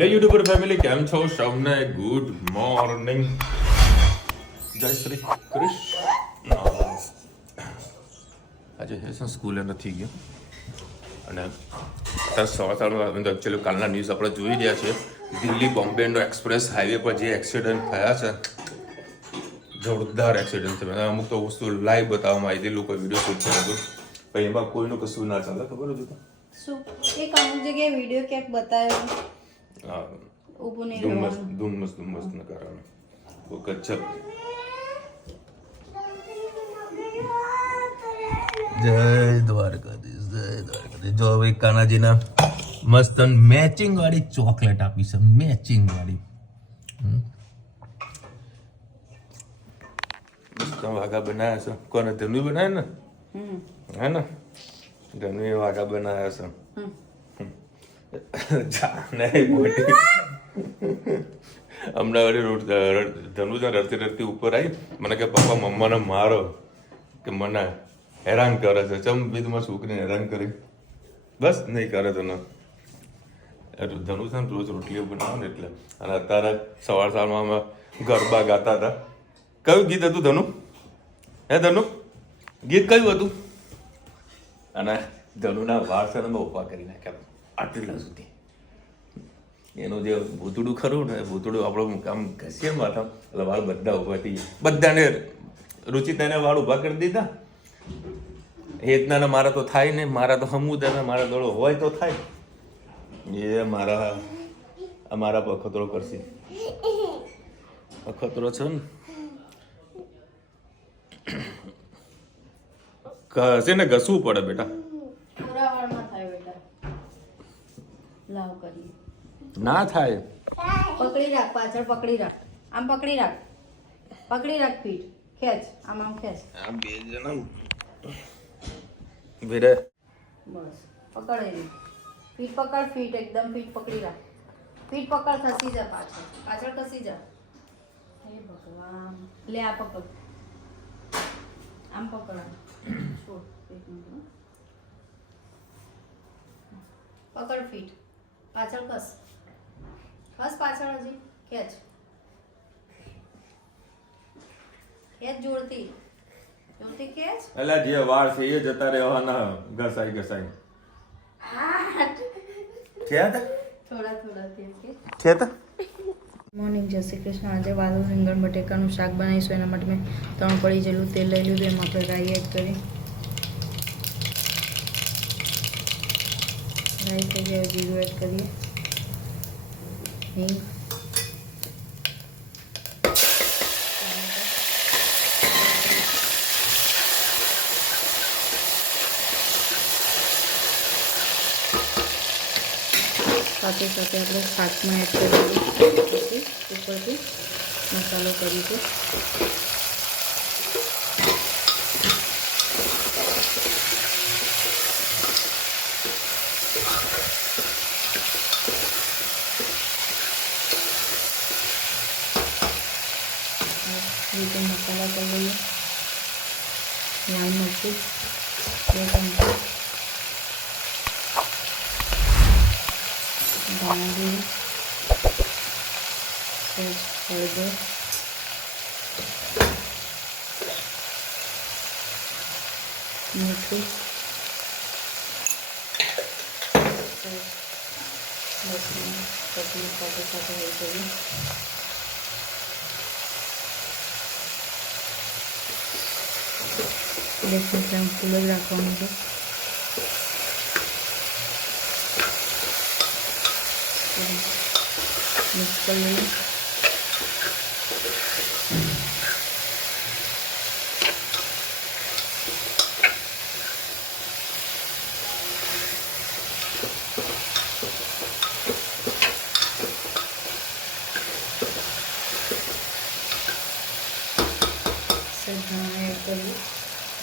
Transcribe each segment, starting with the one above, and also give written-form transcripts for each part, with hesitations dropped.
Hello YouTuber family, કેમ છો? સૌને ગુડ મોર્નિંગ, જય શ્રી કૃષ્ણ. આજે છે સ્કૂલે નથી ગયો અને અત્યારે એકચ્યુઅલી કાલના ન્યૂઝ આપણે જોઈ રહ્યા છીએ. દિલ્હી બોમ્બેનો એક્સપ્રેસ હાઈવે પર જે એક્સિડન્ટ થયા છે, જોરદાર એક્સિડન્ટ છે. અમુક તો વસ્તુ લાઈવ બતાવવામાં આવી હતી, લોકો વિડીયો શૂટ કર્યો હતો, પણ એમાં કોઈનું કશું ના ચાલે. ખબર હતું તો શું એક અમુક જગ્યાએ વિડીયો ક્યાંક બતાવ્યો. હા, ઊભું નહીં ધુમ્મસ ના કારણે ગજબ. જય દ્વારકાધીશ. જો હવે કાનાજીના મસ્ત મેચિંગ વાળી ચોકલેટ આપી છે, મેચિંગ વાળી. મસ્ત વાઘા બનાવ્યા છે. કોને? ધનુ બનાવ્યા ને? હે ને? ધનુએ વાઘા બનાવ્યા છે. હમણાં ધનુજા રડતી રડતી ઉપર આવી, મને કે પપ્પા મમ્માને મારો, કે મને હેરાન કરે છે. ચમ બીજું મારી છોકરીને હેરાન કરી? બસ નહીં કરે તને. ધનુ છે ને રોજ રોટલીઓ બનાવે ને એટલે. અને અત્યારે સવારમાં અમે ગરબા ગાતા હતા. કયું ગીત હતું ધનુ? હે ધનુ, ગીત કયું હતું? અને ધનુના વાળ છે ને મેં ઉભા કરી નાખ્યા આટલા સુધી. એનું જે ભૂતડું ખરું ને, ભૂતડું આપણું આમ ઘસીએ માથા એટલે વાળ બધા ઉભા થઈ ગયા. બધાને રુચિતાને વાળ ઉભા કરી દીધા. હેતનાને મારા તો થાય ને, મારા તો હમુદાને મારા દોડો હોય તો થાય. એ મારા પર અખતરો કરશે. અખતરો છે ને ઘસે ને ઘસવું પડે બેટા. ના થાય. પકડી રાખ, પાછળ પકડી રાખ, આમ પકડી રાખ, પકડી રાખ, પીઠ ખેંચ, આમ ખેંચ. આ બે જણા બેરે બસ પકડે, પીઠ પકડ, ફીટ એકદમ ફીટ પકડી રાખ, પીઠ પકડ, ખસી જા પાછળ, પાછળ ખસી જા. હે ભગવાન, લે આ પકડ, આમ પકડ, છોડ, એક મિનિટ, પકડ ફીટ, પાછળ ખસ, ખસ પાછળ, હજી ખેંચ, ખેંચ જોરથી, જોરથી ખેંચ. એટલે જે વાળ છે એ જતા રહેવાના, ઘસાઈ ઘસાઈ. થોડા મોર્નિંગ, જય શ્રી કૃષ્ણ. આજે વાદળ રીંગણ બટેકાનું શાક બનાવીશું. એના માટે મેં 3 પડી જેટલું તેલ લઈ લીધું. એમાં આપણે રાઈ એડ કરી, રાઈ થઈ જાય જીરું એડ કરીએ, હિંગ, સાથે સાથે આપણે શાકમાં એડ કરી પછી ઉપરથી મસાલો કરીશું. રીતે મસાલા કરી લઈએ. લાલ મરચું 2 ચમચી, ધાણા જીરું, હળદર, મીઠું, લસણ ચટણી સાથે સાથે એડ કરીએ. ગેસની ફ્લેમ ફૂલ જ રાખવાનું છે. મિક્સ કરી લઈએ. ધાણા એડ કરીએ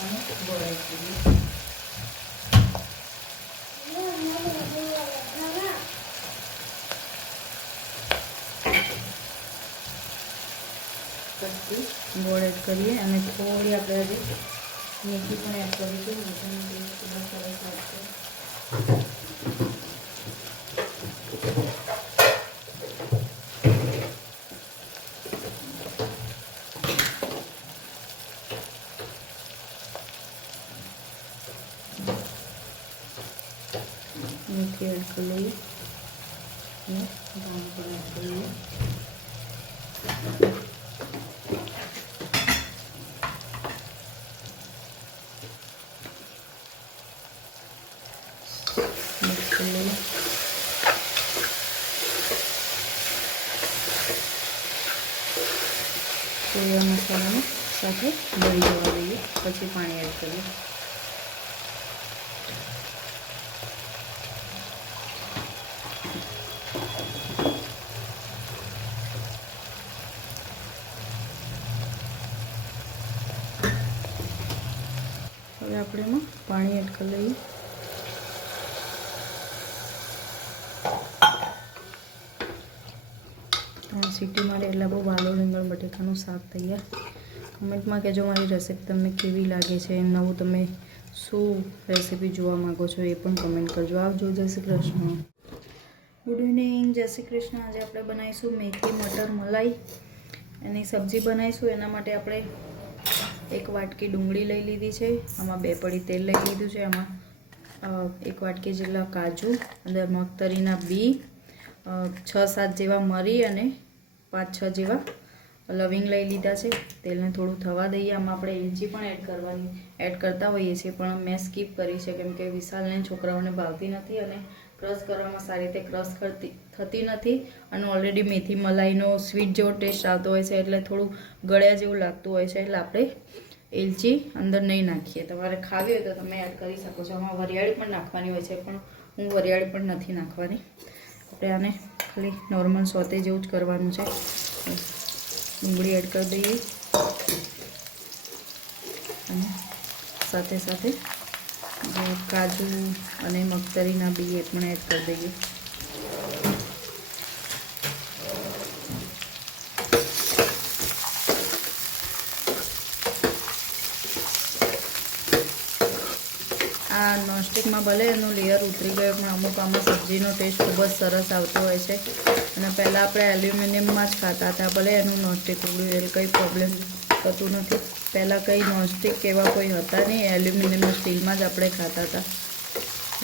અને ગોળાઈ કરીએ. ગોળ એડ કરીએ અને થોડી આપણે હજી મેથી પણ એડ કરીશું. મેથીનું ટેસ્ટ ખૂબ સરસ આવશે. એડ કરી લઈએ અને ધાણા પણ એડ કરી લઈએ. મિક્સ કરી લઈએ. સોયા મસાલાને સાથે ભળી જવા દઈએ, પછી પાણી એડ કરીએ. હવે આપણે એમાં પાણી એડ કરી લઈએ. સીટી મારે એટલે બહુ વાલો રીંગણ બટેકાનું શાક તૈયાર. કમેન્ટમાં કહેજો મારી રેસીપી તમને કેવી લાગે છે, નવું તમે શું રેસીપી જોવા માગો છો એ પણ કમેન્ટ કરજો. આવજો. જય શ્રી કૃષ્ણ. Good evening. જય શ્રી કૃષ્ણ. આજે આપણે બનાવીશું મેથી મટર મલાઈ એની સબ્જી બનાવીશું. એના માટે આપણે એક વાટકી ડુંગળી લઈ લીધી છે, આમાં 2 પડી તેલ લઈ લીધું છે, આમાં 1 વાટકી જેટલા કાજુ, અંદર મગતરીના બી, 6-7 જેવા મરી અને 5-6 જેવા લવિંગ લઈ લીધા છે. તેલને થોડું થવા દઈએ. આમાં આપણે એલચી પણ એડ કરતા હોઈએ છીએ, પણ મેં સ્કીપ કરી છે કેમ કે વિશાલને છોકરાઓને ભાવતી નથી અને ક્રશ કરવામાં સારી રીતે ક્રશ થતી નથી, અને ઓલરેડી મેથી મલાઈનો સ્વીટ જેવો ટેસ્ટ આવતો હોય છે એટલે થોડું ગળ્યા જેવું લાગતું હોય છે, એટલે આપણે એલચી અંદર નહીં નાખીએ. તમારે ખાવી હોય તો તમે એડ કરી શકો છો. આમાં વરિયાળી પણ નાખવાની હોય છે, પણ હું વરિયાળી પણ નથી નાખવાની. આપણે આને ખાલી નોર્મલ સોતે જેવું જ કરવાનું છે. ડુંગળી એડ કરી દઈએ અને સાથે સાથે કાજુ અને મગતરીના બી એ પણ એડ કરી દઈએ. આ નોનસ્ટિકમાં ભલે એનું લેયર ઉતરી ગયું, પણ અમુક આમાં સબ્જીનો ટેસ્ટ ખૂબ જ સરસ આવતો હોય છે. અને પહેલાં આપણે એલ્યુમિનિયમમાં જ ખાતા હતા, ભલે એનું નોનસ્ટિક ઉડ્યું એટલે કંઈ પ્રોબ્લેમ થતું નથી. પહેલાં કંઈ નોનસ્ટિક એવા કોઈ હતા નહીં, એલ્યુમિનિયમ સ્ટીલમાં જ આપણે ખાતા હતા,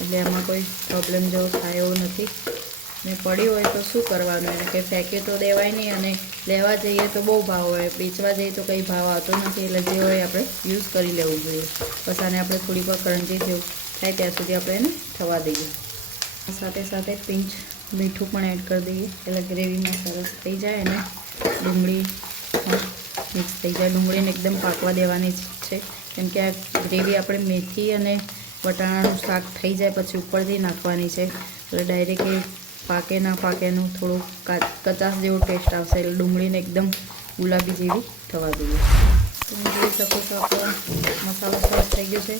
એટલે એમાં કોઈ પ્રોબ્લેમ જેવો થાય એવો નથી. ને પડી હોય તો શું કરવાનું, એને કંઈ ફેંકે તો દેવાય નહીં, અને લેવા જઈએ તો બહુ ભાવ હોય, વેચવા જઈએ તો કંઈ ભાવ આવતો નથી, એટલે જે હોય આપણે યુઝ કરી લેવું જોઈએ. બસ આને આપણે થોડીક વાર ક્રંચી જેવું થાય ત્યાં સુધી આપણે એને થવા દઈએ. સાથે સાથે પિંચ મીઠું પણ એડ કરી દઈએ, એટલે ગ્રેવીમાં સરસ થઈ જાય અને ડુંગળી મિક્સ થઈ જાય. ડુંગળીને એકદમ પાકવા દેવાની છે, કેમ કે આ ગ્રેવી આપણે મેથી અને વટાણાનું શાક થઈ જાય પછી ઉપરથી નાખવાની છે, એટલે ડાયરેક્ટ એ પાકે ના પાકેનું થોડું કચાશ જેવો ટેસ્ટ આવશે, એટલે ડુંગળીને એકદમ ગુલાબી જેવી થવા દઈએ. તમે જોઈ શકો છો આપણો મસાલો સરસ થઈ ગયો છે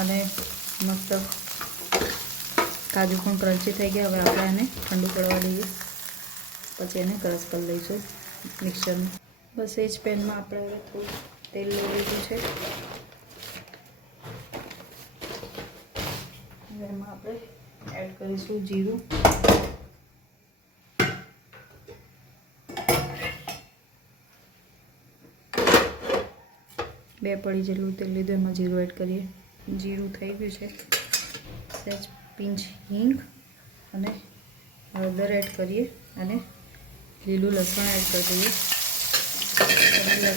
અને મસ્ત કાજુ પણ ક્રન્ચી થઈ ગયા. હવે આપણે એને ઠંડુ પડવા દઈએ, પછી એને ક્રશ કરી લઈશું મિક્સરમાં. બસ એ જ પેનમાં આપણે હવે થોડું તેલ લઈ લીધું છે. હવે એમાં આપણે એડ કરીશું જીરું, બે પડી જેટલું તેલ લીધું, એમાં જીરું એડ કરીએ. જીરું થઈ ગયું છે, સહેજ પિંચ હિંગ અને હળદર એડ કરીએ અને લીલું લસણ એડ કરી દઈએ.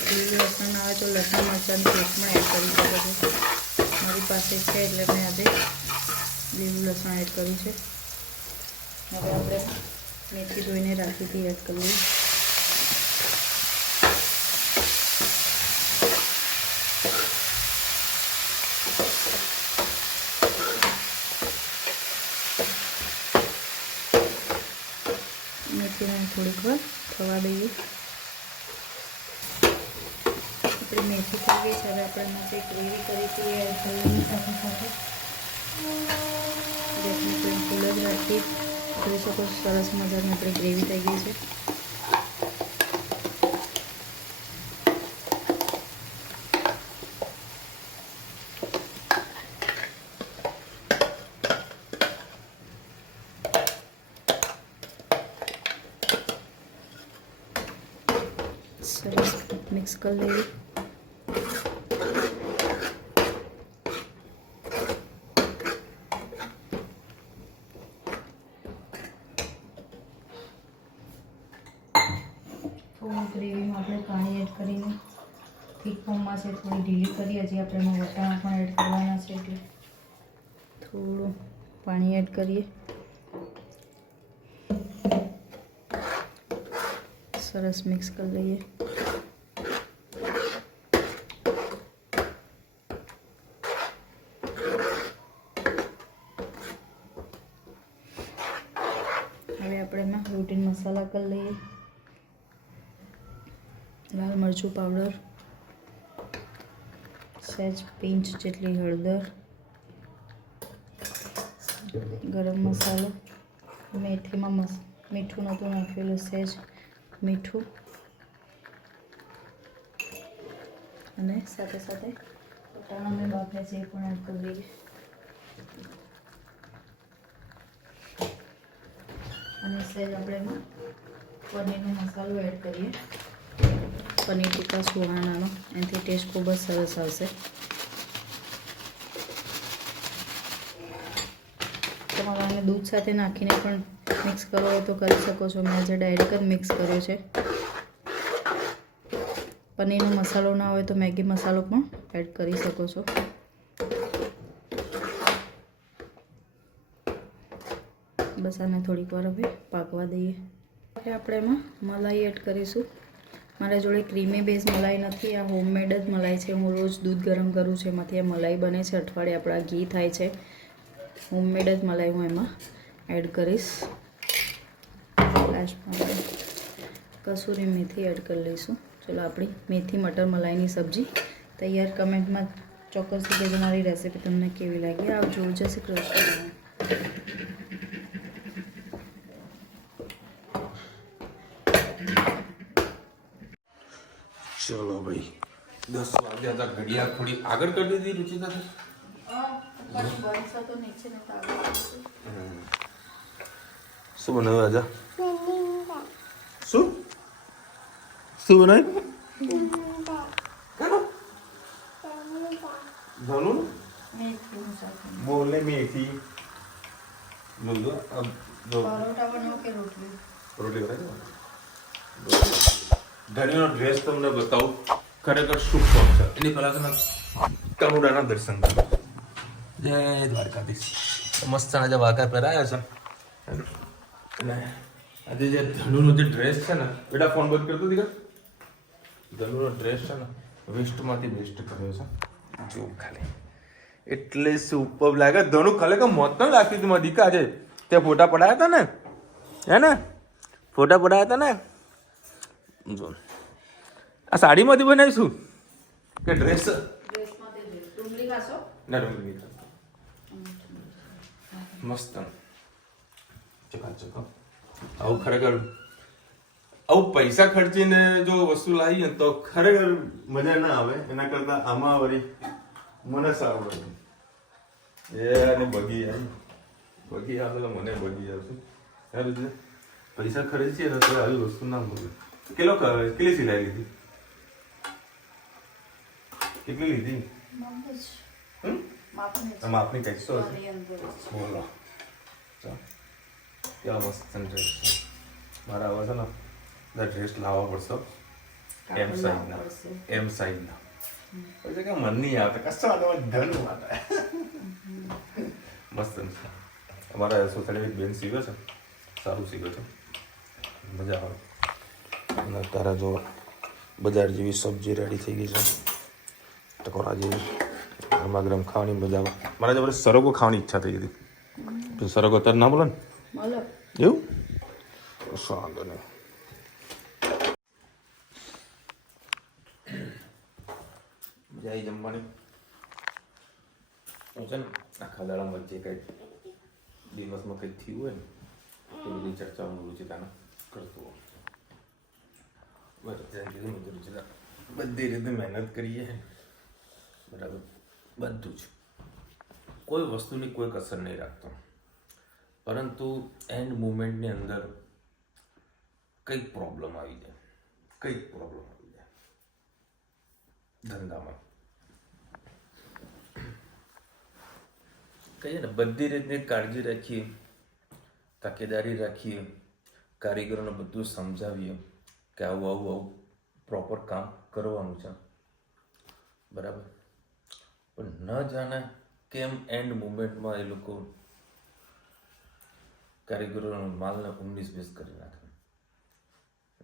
લીલું લસણ ના આવે તો લસણ મરચાંની પેસ્ટમાં એડ કરી શકો છો. મારી પાસે છે એટલે મેં આજે લીલું લસણ એડ કર્યું છે. હવે આપણે મેથી ધોઈને રાખી હતી એડ કરીએ. મેથીને થોડીક વાર થવા દઈએ. આપણી મેથી થઈ ગઈ છે. હવે આપણે એમાં જે ગ્રેવી કરી હતી એ એડ કરી સાથે સાથે ગેસની ફ્લેમ ફૂલ જ રાખી. જોઈ શકો સરસ મજાની આપણી ગ્રેવી થઈ ગઈ છે. સરસ મિક્સ કરી લઈએ. તો ગ્રેવીમાં આપણે પાણી એડ કરીને થીક ફોર્મમાં છે થોડી ઢીલી કરી, હજી આપણે એમાં વટાણા પણ એડ કરવાના છે એટલે થોડું પાણી એડ કરીએ. સરસ મિક્સ કરી લઈએ. હવે આપણે એમાં રૂટીન મસાલા કરી લઈએ. લાલ મરચું પાવડર, સહેજ પિંચ જેટલી હળદર, ગરમ મસાલો, મેથીમાં મીઠું નહોતું નાખેલું, સહેજ મીઠું, અને સાથે સાથે વટાણા મેં બાફ્યા છે એ પણ એડ કરી દઈએ. અને સહેજ આપણે એમાં પનીરનો મસાલો એડ કરીએ. પનીર ટીકા સુહાણાનો, એનાથી ટેસ્ટ ખૂબ જ સરસ આવશે. તમારે આને દૂધ સાથે નાખીને પણ મિક્સ કરવો હોય તો કરી શકો છો. મેં આજે ડાયરેક્ટ જ મિક્સ કર્યો છે. પનીરનો મસાલો ના હોય તો મેગી મસાલો પણ એડ કરી શકો છો. બસ આને થોડીક વાર હવે પાકવા દઈએ. હવે આપણે એમાં મલાઈ એડ કરીશું. મારા જોડે ક્રીમી બેઝ મલાઈ નથી, આ હોમમેડ જ મલાઈ છે. હું રોજ દૂધ ગરમ કરું છું, એમાંથી આ મલાઈ બને છે. અઠવાડિયે આપણા ઘી થાય છે. હોમમેડ જ મલાઈ હું એમાં એડ કરીશ. લાસ્ટમાં કસૂરી મેથી એડ કરી લઈશું. ચલો, આપણી મેથી મટર મલાઈની સબ્જી તૈયાર. કમેન્ટમાં ચોક્કસથી કહેજો મારી રેસીપી તમને કેવી લાગી. આવજો. જય શ્રી કૃષ્ણ. ચલો ભાઈ, 10 વાગ્યા હતા. ઘડિયાળ થોડી આગળ કરી દીધી રુચિતા. શું બનાવ્યું આજે? શું શું બનાવ્યું? ધનું બોલે મેથી. પરોઠા બનાવો કે રોટલી? રોટલી બનાવી. ધનીનો ડ્રેસ તમને બતાવું, ખરેખર શું શોખ છે. એની પહેલા તમે કનુડાના દર્શન કરો. જય દ્વારકાધીશ. મસ્ત આજે વાઘા પહેરાયા છે. અને આજે જે ધનુનો જે ડ્રેસ છે ને, બેટા ફોન બંધ કરતો દીકરા. ધનુનો ડ્રેસ છે ને, વેસ્ટમાંથી બેસ્ટ કર્યો છે. જો ખાલી એટલે સુપર લાગે. ધનુ ખરેખર મોત ન લાગતી હતી મારી દીકા. આજે તે ફોટા પડાયા હતા ને, હે ને? ફોટા પડાયા હતા ને. જો આ સાડીમાંથી બનાવીશું કે ડ્રેસ? ડુંગળી ખાશો? ના, ડુંગળી મસ્ત. ચકા આવું ખરેખર આવું પૈસા ખર્ચીને જો વસ્તુ લાવીએ તો ખરેખર મજા ના આવે. એના કરતા આમાં વળી મને સારું લાગે. એ અને બગી આવે તો મને બગી આવશે. પૈસા ખર્ચીએ ને તો આવી વસ્તુ ના મળે. કેટલી સિલાઈ લીધી? કેટલી લીધી? માપની કઈ શું બોલો. કેવા મસ્ત ડ્રેસ છે. મારા આવા છે ને બધા ડ્રેસ લાવવા પડશે. એમ સાઈઝના પછી કે મન નહીં આવે કશો ધન માટે મસ્ત. અમારા સોસાયટી બેન સીવે છે, સારું સીવે છે, મજા આવે. અને તારા જો બજાર જેવી સબ્જી રેડી થઈ ગઈ છે, ટકોરા જેવી ગરમા ગરમ ખાવાની મજા આવે. મારા જોડે સરગો ખાવાની ઈચ્છા થઈ હતી. તો સરગો અત્યારે ના બોલે ને એવું કશો વાંધો નહીં. મજા આવી જમવાની. હું છે ને આખા દાડામાં જે કંઈ દિવસમાં કંઈક થયું હોય ને તો બધી ચર્ચા હું રુચિતાને કરતો હોઉં. બધી રીતે મહેનત કરીએ બરાબર, બધું જ, કોઈ વસ્તુની કોઈ કસર નહીં રાખતો. પરંતુ એન્ડ મુમેન્ટની અંદર કંઈક પ્રોબ્લેમ આવી જાય ધંધામાં. કહીએ ને બધી રીતની કાળજી રાખીએ, તકેદારી રાખીએ, કારીગરોને બધું સમજાવીએ, કે આવું પ્રોપર કામ કરવાનું છે, બરાબર. પણ ન જાણે કેમ એન્ડ મુમેન્ટમાં એ લોકો કારીગરોનો માલને 19-20 કરી નાખે,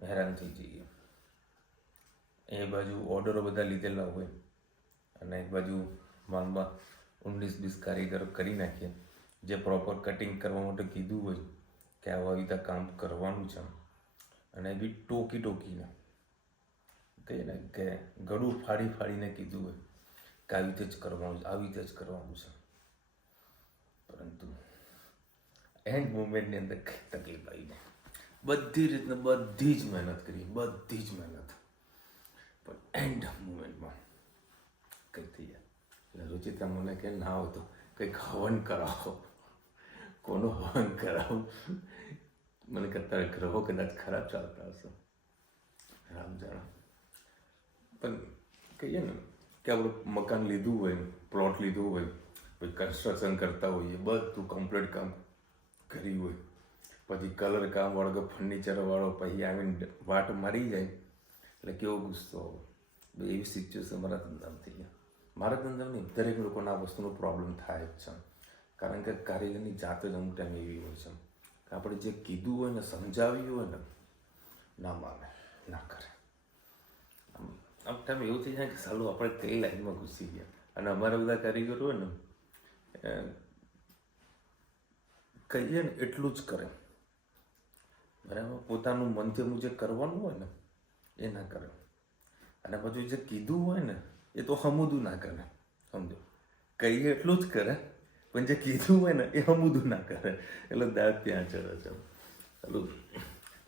હેરાન થઈ જઈએ. એ બાજુ ઓર્ડરો બધા લીધેલા હોય અને એક બાજુ માલમાં 19-20 કારીગરો કરી નાખીએ, જે પ્રોપર કટિંગ કરવા માટે કીધું હોય કે આવી રીતે કામ કરવાનું છે, અને એ બી ટોકીને કહીએ ને કે ગળું ફાડીને કીધું હોય કે આવી રીતે જ કરવાનું છે, પરંતુ એન્ડ મુમેન્ટની અંદર કંઈક તકલીફ આવી જાય. બધી રીતના બધી જ મહેનત કરી, પણ એન્ડ મુમેન્ટમાં કંઈક થઈ જાય. એટલે રુચિતા મને કે ના હોય તો કંઈક હવન કરાવો. કોનો હવન કરાવો? મને કરતા ગ્રહો કદાચ ખરાબ ચાલતા હશે, રામ જાણે. પણ કહીએ ને કે આપણે મકાન લીધું હોય, પ્લોટ લીધું હોય, પછી કન્સ્ટ્રક્શન કરતા હોઈએ, બધું કમ્પ્લીટ કામ કર્યું હોય, પછી કલર કામ વાળો, ફર્નિચર વાળો પછી આવીને વાટ મારી જાય એટલે કેવો ગુસ્સો આવે. એવી સિચ્યુએશન મારા ધંધામાં થઈ ગયા. મારા ધંધામાં નહીં, દરેક લોકોને આ વસ્તુનો પ્રોબ્લેમ થાય જ છે. કારણ કે કારીગરની જાત જ અમુક ટાઈમ એવી હોય છે કે આપણે જે કીધું હોય ને, સમજાવ્યું હોય ને, ના માને, ના કરે. અમુક ટાઈમ એવું થઈ જાય કે સાલું આપણે કઈ લાઈનમાં ઘૂસી ગયા. અને અમારા બધા કારીગરો હોય ને કહીએ ને એટલું જ કરે, બરાબર. પોતાનું મનથી જે કરવાનું હોય ને એ ના કરે, અને પછી જે કીધું હોય ને એ તો હમુદું ના કરે. સમજો, કહીએ એટલું જ કરે, પણ જે કીધું હોય ને એ હમુદું ના કરે. એટલે દાંત ત્યાં ચડે છે. ચાલો,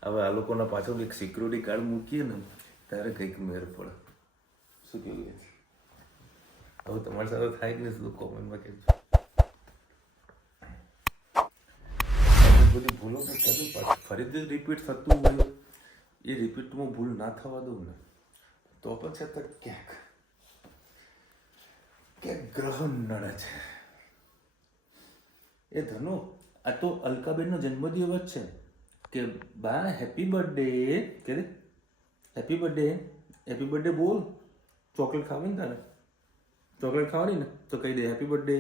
હવે આ લોકોના પાછળ એક સિક્યુરિટી ગાર્ડ મૂકીએ ને ત્યારે કંઈક મેળ પડે. શું કહેવું? હવે તમારી સાથે થાય કે નહીં શું કોમેન્ટમાં કહેજો. બધી ભૂલો ને કદી પાછું ફરીથી રિપીટ થતું હોય, એ રિપીટમાં ભૂલ ના થવા દઉં ને તો પછી તો ક્યાંક ગ્રહ નડે છે. એ ધનો, આ તો અલકાબેનનો જન્મદિવસ છે કે બા હેપી બર્થડે કે હેપી બર્થડે બોલ. ચોકલેટ ખાવાની તારે? ચોકલેટ ખાવાની ને તો કહી દે હેપી બર્થડે.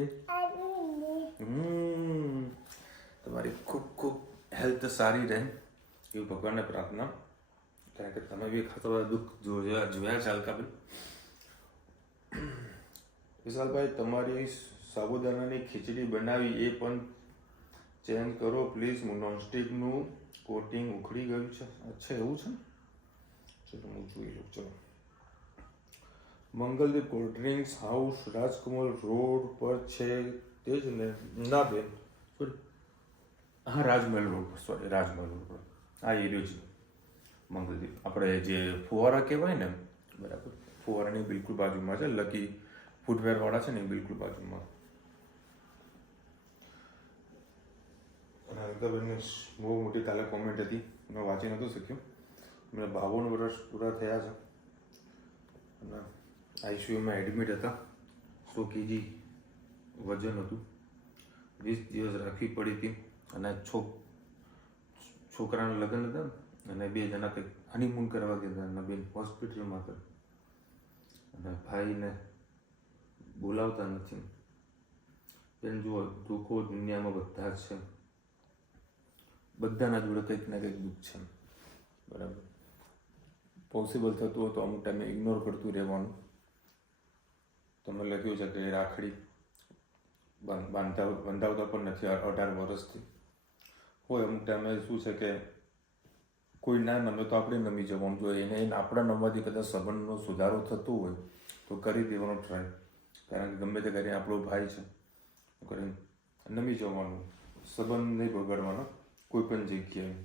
તમારી ખૂબ ખૂબ હેલ્થ સારી રહે એવું ભગવાનને પ્રાર્થના. કારણ કે તમે બી ખાતો બધા દુઃખ જોયા છે અલકાબેન. વિશાલભાઈ, તમારી સાબુદાણાની ખીચડી બનાવી એ પણ ચેન્જ કરો પ્લીઝ. નોનસ્ટિકનું કોટિંગ ઉખડી ગયું છે. અચ્છા, એવું છે? ચલો હું જોઈ લઉં. ચલો, Mangaldeep cold drinks house, Rajkamal road પર છે તે જ ને? ના બેન, સોરી, હા રાજમહેલ રોડ પર, સોરી રાજમહેલ રોડ પર. હા, એ રહ્યો છે મંગલદીપ. આપણે જે ફુવારા કહેવાય ને, બરાબર, ફુવારાની બિલકુલ બાજુમાં છે. લકી ફૂટવેર વાળા છે ને, બિલકુલ બાજુમાં. અને અલકાબેનની બહુ મોટી કાલે કોમેન્ટ હતી, મેં વાંચી નહોતું શક્યું. મને 52 વર્ષ પૂરા થયા છે અને આઈસીયુમાં એડમિટ હતા. 100 kg વજન હતું. 20 દિવસ રાખવી પડી હતી. અને છોકરાના લગ્ન હતા અને 2 જણા કંઈક હનીમૂન કરવા ગયા હતા અને બેન હોસ્પિટલમાં હતા. અને ભાઈને બોલાવતા નથી. બેન જુઓ, દુઃખો દુનિયામાં બધા જ છે, બધાના જોડે કંઈક ના કંઈક દુઃખ છે, બરાબર. પોસિબલ થતું હોય તો અમુક ટાઈમે ઇગ્નોર કરતું રહેવાનું. તમે લખ્યું છે કે રાખડી બંધાવતા પણ નથી 18 વર્ષથી. હોય અમુક ટાઈમે શું છે કે કોઈ ના નમે તો આપણે નમી જવાનું જોઈએ. એને આપણા નમવાથી કદાચ સંબંધનો સુધારો થતો હોય તો કરી દેવાનો ટ્રાય. કારણ કે ગમે તે કરીને આપણો ભાઈ છે, કરીને નમી જવાનું. સંબંધ નહીં બગાડવાનો કોઈ પણ જગ્યાએ.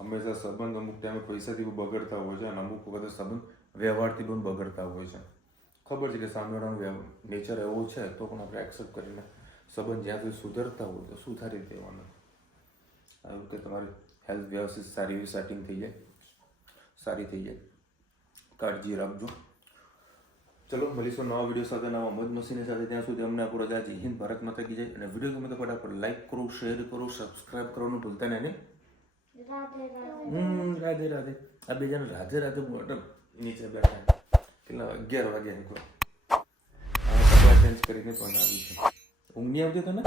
હંમેશા સંબંધ અમુક ટાઈમે પૈસાથી બગડતા હોય છે અને અમુક વખતે સંબંધ વ્યવહારથી પણ બગડતા હોય છે. ખબર છે કે સામેવાળાનો નેચર એવો છે તો પણ આપણે એક્સેપ્ટ કરીને સંબંધ જ્યાં સુધી સુધરતા હોય તો સુધારી દેવાનો. આવી કે તમારી હેલ્થ વ્યવસ્થિત સારી એવી સેટિંગ થઈ જાય, સારી થઈ જાય. કાળજી રાખજો. ચલો મળીશું નવા વિડીયો સાથે, નવા મોજ મસ્તીની સાથે. ત્યાં સુધી અમને આપણો રજા. જય હિન્દ, ભારત માતા કી જય. અને વિડીયો ગમે તો ફટાફટ લાઈક કરો, શેર કરો, સબસ્ક્રાઈબ કરવાનું ભૂલતા નહીં. રાધે રાધે. આ બે જણ રાધે રાધે મોટો નીચે બેઠા. કેટલા 11 વાગ્યા નીકળો. આ કપડા ચેન્જ કરીને પણ આવી છે. ઊંઘ નહીં આવતી તને?